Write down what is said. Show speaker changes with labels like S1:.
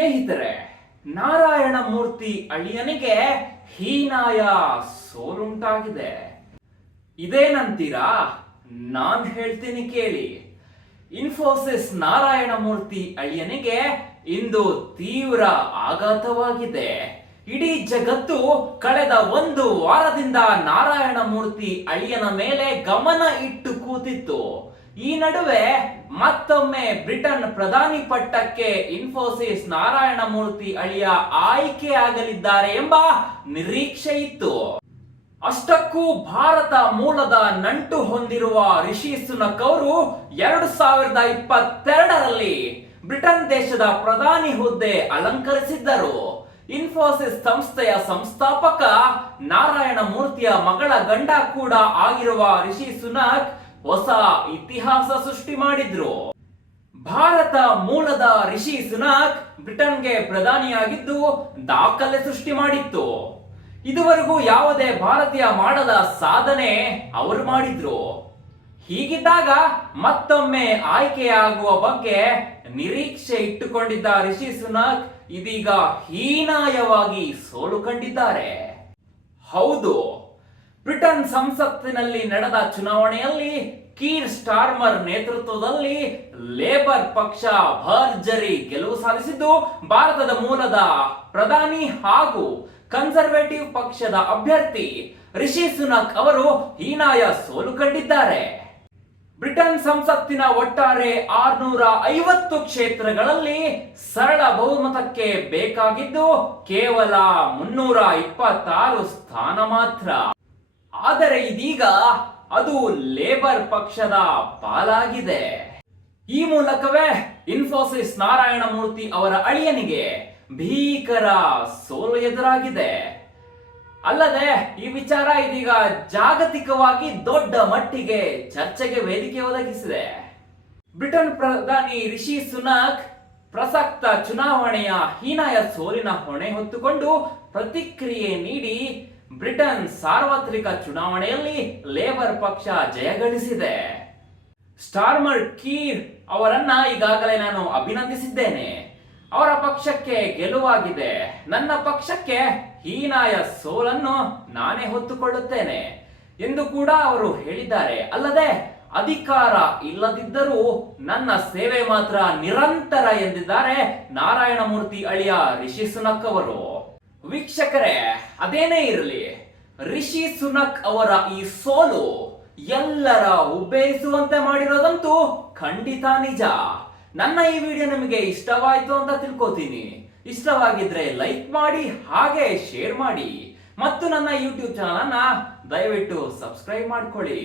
S1: ಸ್ನೇಹಿತರೆ, ನಾರಾಯಣ ಮೂರ್ತಿ ಅಳಿಯನಿಗೆ ಹೀನಾಯ ಸೋಲುಂಟಾಗಿದೆ ಇದೇನಂತೀರಾ? ನಾನ್ ಹೇಳ್ತೀನಿ ಕೇಳಿ. ಇನ್ಫೋಸಿಸ್ ನಾರಾಯಣ ಮೂರ್ತಿ ಅಳಿಯನಿಗೆ ಇಂದು ತೀವ್ರ ಆಘಾತವಾಗಿದೆ. ಇಡೀ ಜಗತ್ತು ಕಳೆದ ಒಂದು ವಾರದಿಂದ ನಾರಾಯಣ ಮೂರ್ತಿ ಅಳಿಯನ ಮೇಲೆ ಗಮನ ಇಟ್ಟು ಕೂತಿತ್ತು. ಈ ನಡುವೆ ಮತ್ತೊಮ್ಮೆ ಬ್ರಿಟನ್ ಪ್ರಧಾನಿ ಪಟ್ಟಕ್ಕೆ ಇನ್ಫೋಸಿಸ್ ನಾರಾಯಣ ಮೂರ್ತಿ ಅಳಿಯ ಆಯ್ಕೆಯಾಗಲಿದ್ದಾರೆ ಎಂಬ ನಿರೀಕ್ಷೆ ಇತ್ತು. ಅಷ್ಟಕ್ಕೂ ಭಾರತ ಮೂಲದ ನಂಟು ಹೊಂದಿರುವ ರಿಷಿ ಸುನಕ್ ಅವರು ಎರಡು ಸಾವಿರದ ಇಪ್ಪತ್ತೆರಡರಲ್ಲಿ ಬ್ರಿಟನ್ ದೇಶದ ಪ್ರಧಾನಿ ಹುದ್ದೆ ಅಲಂಕರಿಸಿದ್ದರು. ಇನ್ಫೋಸಿಸ್ ಸಂಸ್ಥೆಯ ಸಂಸ್ಥಾಪಕ ನಾರಾಯಣ ಮೂರ್ತಿಯ ಮಗಳ ಗಂಡ ಕೂಡ ಆಗಿರುವ ರಿಷಿ ಸುನಕ್ ಹೊಸ ಇತಿಹಾಸ ಸೃಷ್ಟಿ ಮಾಡಿದ್ರು. ಭಾರತ ಮೂಲದ ರಿಷಿ ಸುನಾಕ್ ಬ್ರಿಟನ್ಗೆ ಪ್ರಧಾನಿಯಾಗಿದ್ದು ದಾಖಲೆ ಸೃಷ್ಟಿ ಮಾಡಿತ್ತು. ಇದುವರೆಗೂ ಯಾವುದೇ ಭಾರತೀಯ ಮಾಡದ ಸಾಧನೆ ಅವರು ಮಾಡಿದ್ರು. ಹೀಗಿದ್ದಾಗ ಮತ್ತೊಮ್ಮೆ ಆಯ್ಕೆಯಾಗುವ ಬಗ್ಗೆ ನಿರೀಕ್ಷೆ ಇಟ್ಟುಕೊಂಡಿದ್ದ ರಿಷಿ ಸುನಾಕ್ ಇದೀಗ ಹೀನಾಯವಾಗಿ ಸೋಲು ಕಂಡಿದ್ದಾರೆ. ಹೌದು. ಬ್ರಿಟನ್ ಸಂಸತ್ತಿನಲ್ಲಿ ನಡೆದ ಚುನಾವಣೆಯಲ್ಲಿ ಕೀರ್ ಸ್ಟಾರ್ಮರ್ ನೇತೃತ್ವದಲ್ಲಿ ಲೇಬರ್ ಪಕ್ಷ ಭರ್ಜರಿ ಗೆಲುವು ಸಾಧಿಸಿದ್ದು, ಭಾರತದ ಮೂಲದ ಪ್ರಧಾನಿ ಹಾಗೂ ಕನ್ಸರ್ವೇಟಿವ್ ಪಕ್ಷದ ಅಭ್ಯರ್ಥಿ ರಿಷಿ ಸುನಕ್ ಅವರು ಹೀನಾಯ ಸೋಲು ಕಂಡಿದ್ದಾರೆ. ಬ್ರಿಟನ್ ಸಂಸತ್ತಿನ ಒಟ್ಟಾರೆ ಆರ್ನೂರ ಐವತ್ತು ಕ್ಷೇತ್ರಗಳಲ್ಲಿ ಸರಳ ಬಹುಮತಕ್ಕೆ ಬೇಕಾಗಿದ್ದು ಕೇವಲ ಮುನ್ನೂರ ಇಪ್ಪತ್ತಾರು ಸ್ಥಾನ ಮಾತ್ರ. ಆದರೆ ಇದೀಗ ಅದು ಲೇಬರ್ ಪಕ್ಷದ ಪಾಲಾಗಿದೆ. ಈ ಮೂಲಕವೇ ಇನ್ಫೋಸಿಸ್ ನಾರಾಯಣ ಮೂರ್ತಿ ಅವರ ಅಳಿಯನಿಗೆ ಭೀಕರ ಸೋಲು ಎದುರಾಗಿದೆ. ಅಲ್ಲದೆ ಈ ವಿಚಾರ ಇದೀಗ ಜಾಗತಿಕವಾಗಿ ದೊಡ್ಡ ಮಟ್ಟಿಗೆ ಚರ್ಚೆಗೆ ವೇದಿಕೆ ಒದಗಿಸಿದೆ. ಬ್ರಿಟನ್ ಪ್ರಧಾನಿ ರಿಷಿ ಸುನಾಕ್ ಪ್ರಸಕ್ತ ಚುನಾವಣೆಯ ಹೀನಾಯ ಸೋಲಿನ ಹೊಣೆ ಹೊತ್ತುಕೊಂಡು ಪ್ರತಿಕ್ರಿಯೆ ನೀಡಿ ಬ್ರಿಟನ್ ಸಾರ್ವತ್ರಿಕ ಚುನಾವಣೆಯಲ್ಲಿ ಲೇಬರ್ ಪಕ್ಷ ಜಯಗಳಿಸಿದೆ ಸ್ಟಾರ್ಮರ್ ಕೀರ್ ಅವರನ್ನ ಈಗಾಗಲೇ ನಾನು ಅಭಿನಂದಿಸಿದ್ದೇನೆ. ಅವರ ಪಕ್ಷಕ್ಕೆ ಗೆಲುವಾಗಿದೆ. ನನ್ನ ಪಕ್ಷಕ್ಕೆ ಹೀನಾಯ ಸೋಲನ್ನು ನಾನೇ ಹೊತ್ತುಕೊಳ್ಳುತ್ತೇನೆ. ಎಂದು ಕೂಡ ಅವರು ಹೇಳಿದ್ದಾರೆ. ಅಲ್ಲದೆ, ಅಧಿಕಾರ ಇಲ್ಲದಿದ್ದರೂ ನನ್ನ ಸೇವೆ ಮಾತ್ರ ನಿರಂತರ ಎಂದಿದ್ದಾರೆ ನಾರಾಯಣ ಮೂರ್ತಿ ಅಳಿಯ ರಿಷಿ ಸುನಕ್ ಅವರು. ವೀಕ್ಷಕರೇ, ಅದೇನೇ ಇರಲಿ, ರಿಷಿ ಸುನಕ್ ಅವರ ಈ ಸೋಲು ಎಲ್ಲರ ಉಬ್ಬೇರಿಸುವಂತೆ ಮಾಡಿರೋದಂತೂ ಖಂಡಿತ ನಿಜ. ನನ್ನ ಈ ವಿಡಿಯೋ ನಿಮಗೆ ಇಷ್ಟವಾಯ್ತು ಅಂತ ತಿಳ್ಕೊತೀನಿ. ಇಷ್ಟವಾಗಿದ್ರೆ ಲೈಕ್ ಮಾಡಿ, ಹಾಗೆ ಶೇರ್ ಮಾಡಿ, ಮತ್ತು ನನ್ನ ಯೂಟ್ಯೂಬ್ ಚಾನಲ್ ಅನ್ನ ದಯವಿಟ್ಟು ಸಬ್ಸ್ಕ್ರೈಬ್ ಮಾಡ್ಕೊಳ್ಳಿ.